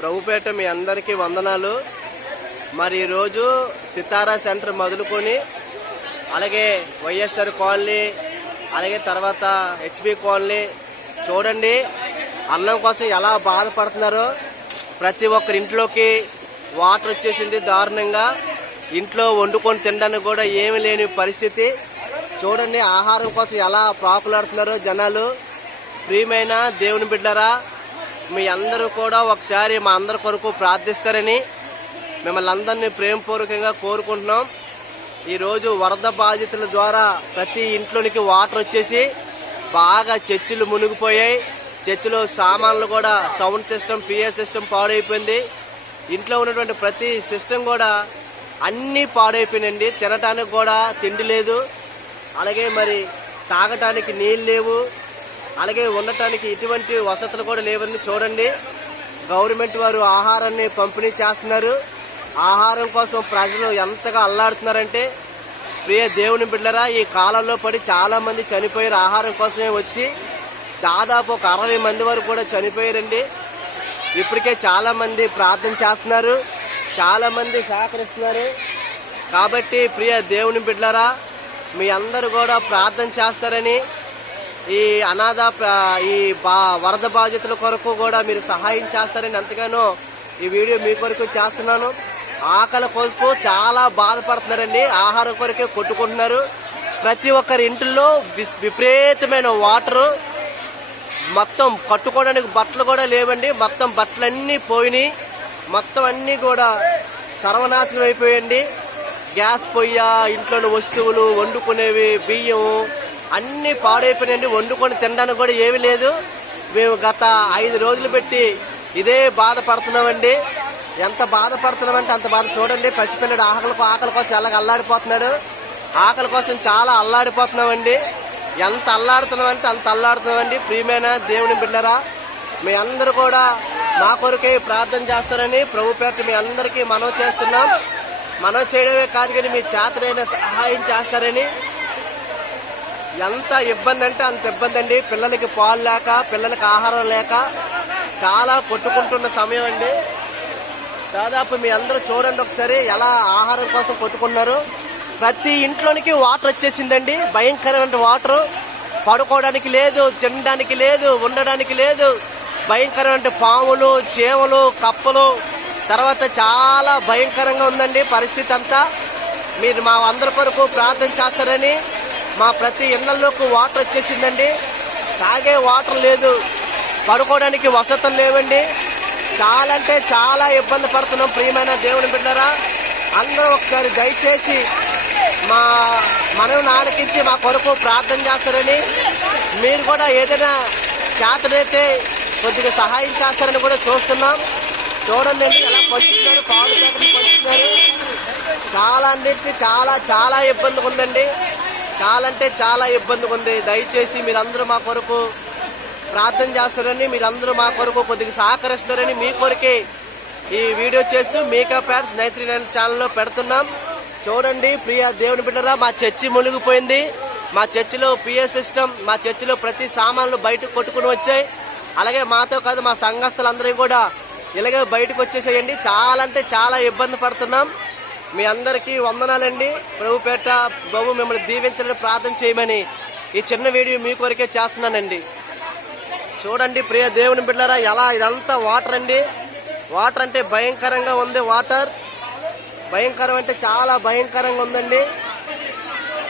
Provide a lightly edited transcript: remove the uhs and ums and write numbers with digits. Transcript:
ప్రభుపేట మీ అందరికీ వందనాలు. మరి ఈరోజు సితారా సెంటర్ మొదలుకొని అలాగే వైఎస్ఆర్ కాలనీ అలాగే తర్వాత హెచ్బి కాలనీ చూడండి అన్నం కోసం ఎలా బాధపడుతున్నారో. ప్రతి ఒక్కరి ఇంట్లోకి వాటర్ వచ్చేసింది దారుణంగా. ఇంట్లో వండుకొని తినడానికి కూడా ఏమీ లేని పరిస్థితి. చూడండి ఆహారం కోసం ఎలా ప్రాకులాడుతున్నారో జనాలు. ప్రియమైన దేవుని బిడ్డలారా, మీ అందరూ కూడా ఒకసారి మా అందరి కొరకు ప్రార్థిస్తారని మిమ్మల్ని అందరినీ ప్రేమపూర్వకంగా కోరుకుంటున్నాం. ఈరోజు వరద బాధితుల ద్వారా ప్రతి ఇంట్లోనికి వాటర్ వచ్చేసి బాగా చర్చిలు మునిగిపోయాయి. చర్చిలో సామాన్లు కూడా సౌండ్ సిస్టమ్, పిఏ సిస్టమ్ పాడైపోయింది. ఇంట్లో ఉన్నటువంటి ప్రతి సిస్టమ్ కూడా అన్నీ పాడైపోయినాయండి. తినటానికి కూడా తిండి లేదు, అలాగే మరి తాగటానికి నీళ్ళు లేవు, అలాగే ఉండటానికి ఇటువంటి వసతులు కూడా లేవని చూడండి. గవర్నమెంట్ వారు ఆహారాన్ని పంపిణీ చేస్తున్నారు. ఆహారం కోసం ప్రజలు ఎంతగా అల్లాడుతున్నారంటే, ప్రియ దేవుని బిడ్డలారా, ఈ కాలంలో పడి చాలామంది చనిపోయారు. ఆహారం కోసమే వచ్చి దాదాపు ఒక 60 మంది వరకు కూడా చనిపోయారండి. ఇప్పటికే చాలామంది ప్రార్థన చేస్తున్నారు, చాలామంది సహకరిస్తున్నారు. కాబట్టి ప్రియ దేవుని బిడ్డలారా, మీ అందరూ కూడా ప్రార్థన చేస్తారని, ఈ వరద బాధితుల కొరకు కూడా మీరు సహాయం చేస్తారని ఎంతగానో ఈ వీడియో మీ కొరకు చేస్తున్నాను. ఆకలి కొరకు చాలా బాధపడుతున్నారండి. ఆహారం కొరకే కొట్టుకుంటున్నారు. ప్రతి ఒక్కరి ఇంట్లో విపరీతమైన వాటరు. మొత్తం కట్టుకోవడానికి బట్టలు కూడా లేవండి. మొత్తం బట్టలన్నీ పోయినాయి. మొత్తం అన్నీ కూడా సర్వనాశనం అయిపోయండి. గ్యాస్ పొయ్య, ఇంట్లోని వస్తువులు, వండుకునేవి, బియ్యం అన్నీ పాడైపోయినాయండి. వండుకొని తినడానికి కూడా ఏమీ లేదు. మేము గత 5 రోజులు పెట్టి ఇదే బాధపడుతున్నామండి. ఎంత బాధపడుతున్నామంటే అంత బాధ. చూడండి పసిపిల్లడు ఆకలి కోసం ఎలాగ అల్లాడిపోతున్నాడు. ఆకలి కోసం చాలా అల్లాడిపోతున్నామండి. ఎంత అల్లాడుతున్నామంటే అంత అల్లాడుతున్నామండి. ప్రియమైన దేవుని బిడ్డలారా, మీ అందరూ కూడా మా కొరకే ప్రార్థన చేస్తారని ప్రభు పేరు మీ అందరికీ మనవి చేస్తున్నాం. మనం చేయడమే కాదు కానీ మీ చేతనైనా సహాయం చేస్తారని. ఎంత ఇబ్బంది అంటే అంత ఇబ్బంది అండి. పిల్లలకి పాలు లేక, పిల్లలకి ఆహారం లేక చాలా కొట్టుకుంటున్న సమయం అండి. దాదాపు మీ అందరూ చూడండి ఒకసారి ఎలా ఆహారం కోసం కొట్టుకున్నారు. ప్రతి ఇంట్లోనికి వాటర్ వచ్చేసిందండి. భయంకరమైన వాటరు. పడుకోవడానికి లేదు, తినడానికి లేదు, ఉండడానికి లేదు. భయంకరమైన పాములు, చీమలు, కప్పలు. తర్వాత చాలా భయంకరంగా ఉందండి పరిస్థితి అంతా. మీరు మా అందరి కొరకు ప్రార్థన చేస్తారని. మా ప్రతి ఇళ్లలోకి వాటర్ వచ్చేసిందండి. తాగే వాటర్ లేదు, పడుకోవడానికి వసతులు లేవండి. చాలా అంటే చాలా ఇబ్బంది పడుతున్నాం. ప్రియమైన దేవుని బిడ్డలారా, అందరూ ఒకసారి దయచేసి మనం ఆలకించి మా కొరకు ప్రార్థన చేస్తారని, మీరు కూడా ఏదైనా చేతనైతే కొద్దిగా సహాయం చేస్తారని కూడా చూస్తున్నాం. చూడండి ఎలా పంచుతున్నారు, పాలు పేపర్లు పంచుతున్నారు. చాలా అన్నింటినీ చాలా ఇబ్బందిగా ఉందండి. చాలా అంటే చాలా ఇబ్బందిగా ఉంది. దయచేసి మీరందరూ మా కొరకు ప్రార్థన చేస్తారని, మీరందరూ మా కొరకు కొద్దిగా సహకరిస్తారని మీ కొరకే ఈ వీడియో చేస్తూ మీకా ప్యాడ్స్ 939 ఛానల్లో పెడుతున్నాం. చూడండి ప్రియ దేవుని బిడ్డరా, మా చర్చి మునిగిపోయింది. మా చర్చిలో పిఏ సిస్టమ్, మా చర్చిలో ప్రతి సామాన్లు బయటకు కొట్టుకుని వచ్చాయి. అలాగే మాతో కాదు మా సంఘస్థులందరూ కూడా ఇలాగే బయటకు వచ్చేసేయండి. చాలా అంటే చాలా ఇబ్బంది పడుతున్నాం. మీ అందరికీ వందనాలండి. ప్రభుపేట బాబు మిమ్మల్ని దీవించాలని ప్రార్థన చేయమని ఈ చిన్న వీడియో మీ కొరకే చేస్తున్నానండి. చూడండి ప్రియ దేవుని బిడ్డలారా, ఎలా ఇదంతా వాటర్ అండి. వాటర్ అంటే భయంకరంగా ఉంది. వాటర్ భయంకరం అంటే చాలా భయంకరంగా ఉందండి.